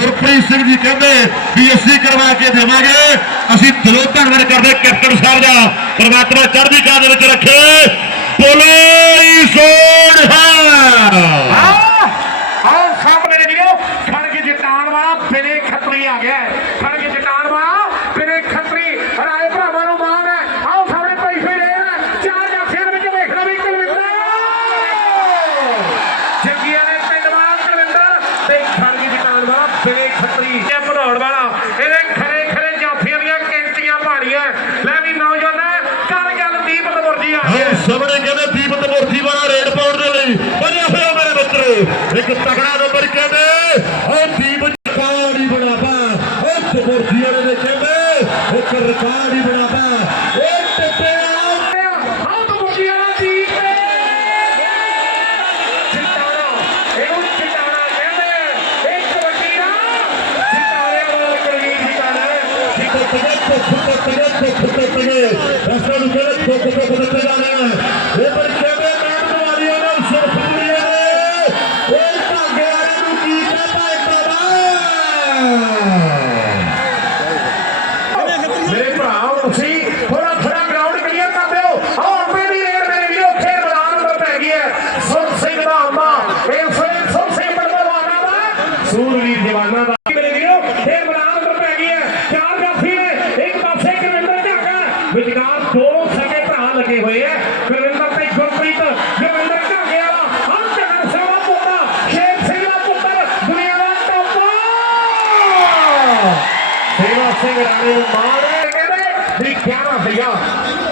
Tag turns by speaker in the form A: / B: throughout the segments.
A: گرپریت سم جی کہتے بھی ابھی کروا کے داں گے اے دلواد کرتے کپٹن سر کا پرناٹم کرنی کر دیکھ رکھے سو ریڑ بنیا ہوتا ہے ਦੋ ਸਕੇ ਭਰਾ ਲੱਗੇ ਹੋਏ ਐ ਫਿਰਿੰਦਰ ਤੇ ਗੁਰਪ੍ਰੀਤ ਜਵਿੰਦਰ ਢਾਗੇ ਵਾਲਾ ਅੰਤ ਕਰ ਸਵਾ ਪੁੱਤਰਾ ਸ਼ੇਰ ਸਿੰਘ ਦਾ ਪੁੱਤਰ ਦੁਨੀਆ ਦਾ ਟੋਪਾ ਸੇਵਾ ਸਿੰਘ ਰਾਣੇ ਨੂੰ ਮਾਰੇ ਕਹਿੰਦੇ ਵੀ ਕਿਆ ਨਾ ਸਿਆ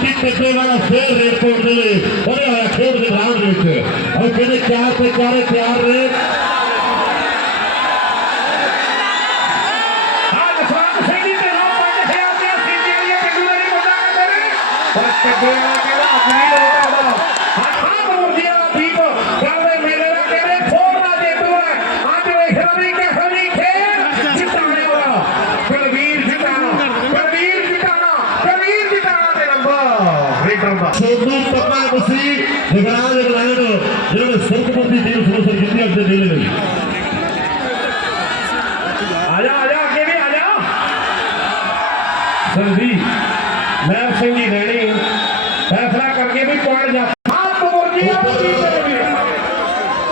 A: جي پٹے ਵਾਲਾ ਫੇਰ ਰਿਪੋਰਟ ਦੇ دے لے ਖੇਡ ਦੇ ਬਾਹਰ میدان وچ اور کنے چار تے چار تیار رہ ہا فخر نہیں تے 5000 ਸੋਮਾ ਪੱਪਾ ਤੁਸੀਂ ਨਿਗਰਾਨ ਇਗਲੈਂਡ ਜਿਹੜੇ ਸੰਤਪਤੀ ਦੀ ਉਸਨੂੰ ਸਰ ਕੀਤੀ ਅੱਜ ਦੇ ਲਈ ਆਜਾ ਆਜਾ ਅੱਗੇ ਵੀ ਆਜਾ ਸਰ ਜੀ ਮੈਂ ਸਿੰਘ ਜੀ ਰਹਿਣੀ ਫੈਸਲਾ ਕਰਕੇ ਵੀ ਪੁਆਇੰਟ ਜਾ ਆਪ ਮੁਰਗੀ ਆਪ ਜੀ ਤੇ ਵੀ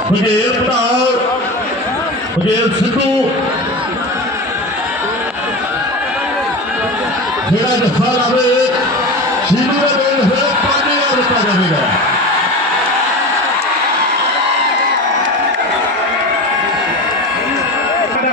A: ਬੁਝੇ ਪਧਾਰ ਬੁਝੇ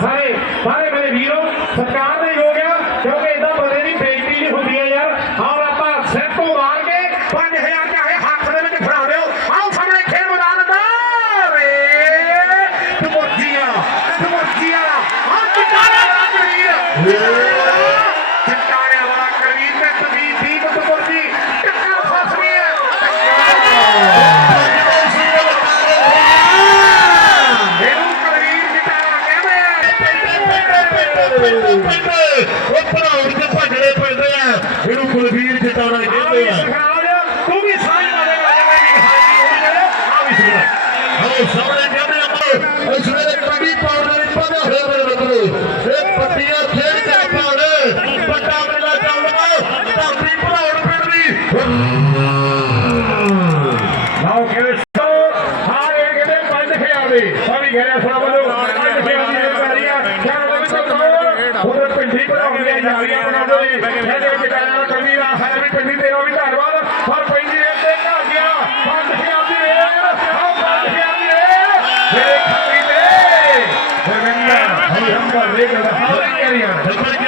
A: भे मेरे वीरों सरकार ਸਾਰੀ ਗੈਰਾ ਸੁਣਾ ਬੰਦੋ ਅੱਜ ਫੇਰ ਦੀ ਕਰੀਆ ਚਾਰ ਬੰਦੋ ਕੋਲ ਉਹ ਪਿੰਡੀ ਪਰ ਹੁੰਦੇ ਜਾਰੀਆ ਬਣਾ ਦੋ ਇਹਦੇ ਵਿੱਚ ਕਰਨਾ ਕਮੀ ਦਾ ਹਰ ਵੀ ਪਿੰਡੀ ਤੇ ਉਹ ਵੀ ਧੰਨਵਾਦ ਫਰ ਪਿੰਡੀ ਦੇ ਤੇ ਘਾ ਗਿਆ ਪੰਜ ਪਿਆ ਦੀ ਇਹ ਦੱਸਿਆ ਪੰਜ ਪਿਆ ਦੀ ਇਹ ਦੇਖ ਵੀ ਦੇ ਜਗੰਨਾ ਹਮ ਹਮ ਦਾ ਰੇਗੜਾ ਹਰ ਕਰੀਆ ਜਗੜ ਕੇ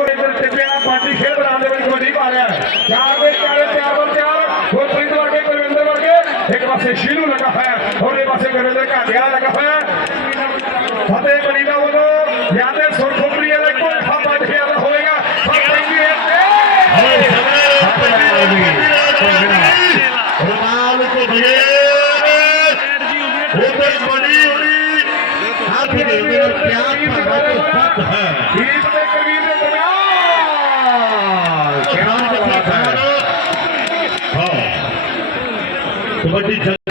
A: شیلو لکھا ہے ہوڑے پاسے گھرے دے کانڈیا لکھا ہے فتح قریبہ وہ تو یادے سن خبری ہے کوئی تھا پاٹھ کے آدھا ہوئے گا فتح قریبہ ہے رمال کو دیئے ہوتے بڑی ہوتے بڑی ہاتھ دے میرا پیان پاکتا ہے वॾी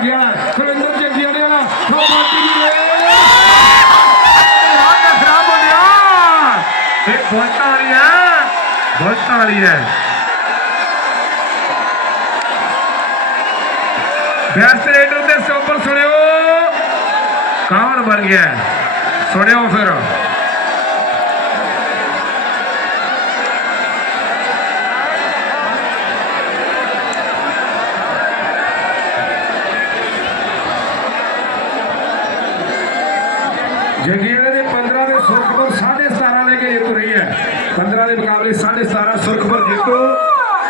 A: ਬਹੁਤ ਤਾਲੀਆਂ ਬਹੁਤ ਤਾਲੀਆਂ ਬੈਸਟ ਦੇ ਸੁਣਿਓ ਕੌਣ ਬਣ ਗਿਆ ਸੁਣਿਓ ਫਿਰ ਜੰਗੀਰ ਦੇ 15 ਦੇ ਸੁਰਖਪੁਰ 17.5 ਲੈ ਕੇ ਇਤ ਰਹੀ 15 ਦੇ ਮੁਕਾਬਲੇ 17.5 ਸੁਰਖ ਪਰ ਜਿੱਤੋ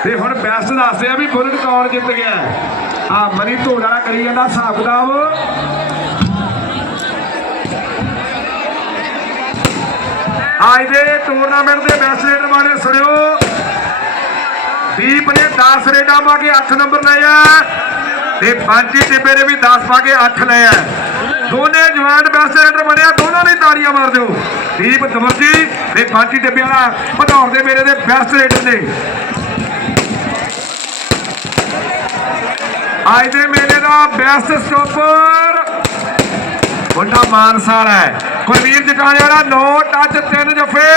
A: ਤੇ ਹੁਣ ਬੈਸਟ ਆ ਵੀ ਬੁਲਟ ਕੌਣ ਜਿੱਤ ਗਿਆ ਆ ਮਨੀ ਢੋਲਾ ਕਰੀ ਜਾਂਦਾ ਹਿਸਾਬ ਕਿਤਾਬ ਅੱਜ ਦੇ ਟੂਰਨਾਮੈਂਟ ਦੇ ਬੈਸਲੇਟਰ ਮਾਰੇ ਸੁਣਿਓ ਦੀਪ ਨੇ 10 ਰੇਡਾ ਪਾ ਕੇ 8 ਨੰਬਰ ਲਿਆ ਤੇ ਪੰਜ ਟਿੱਪੇ ਦੇ ਵੀ 10 ਪਾ ਕੇ 8 ਲਿਆ ਦੋਨੇ ਜਵਾਨ ਬੈਸਟ ਐਮਬੈਸਡਰ ਬਣਿਆ ਦੋਨਾਂ ਨੇ ਤਾੜੀਆਂ ਮਾਰ ਦਿਓ ਦੀਪ ਦਮਰ ਤੇ ਫਾਂਟੀ ਟੱਪੇ ਵਾਲਾ ਭਟੌਰ ਦੇ ਮੇਰੇ ਦੇ ਬੈਸਟ ਰੇਡਰ ਨੇ ਅੱਜ ਦੇ ਮੇਲੇ ਦਾ ਬੈਸਟ ਸਟੋਪਰ ਵੱਡਾ ਮਾਨਸਾਰ ਹੈ ਕੁਲਵੀਰ ਜਟਾਣੇ ਵਾਲਾ ਨੋ ਟੱਚ ਤਿੰਨ ਜਫੇ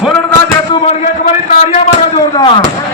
A: ਫੁੱਲਣ ਦਾ ਜੇਤੂ ਬਣ ਗਿਆ ਇੱਕ ਵਾਰੀ ਤਾੜੀਆਂ ਮਾਰੋ ਜ਼ੋਰਦਾਰ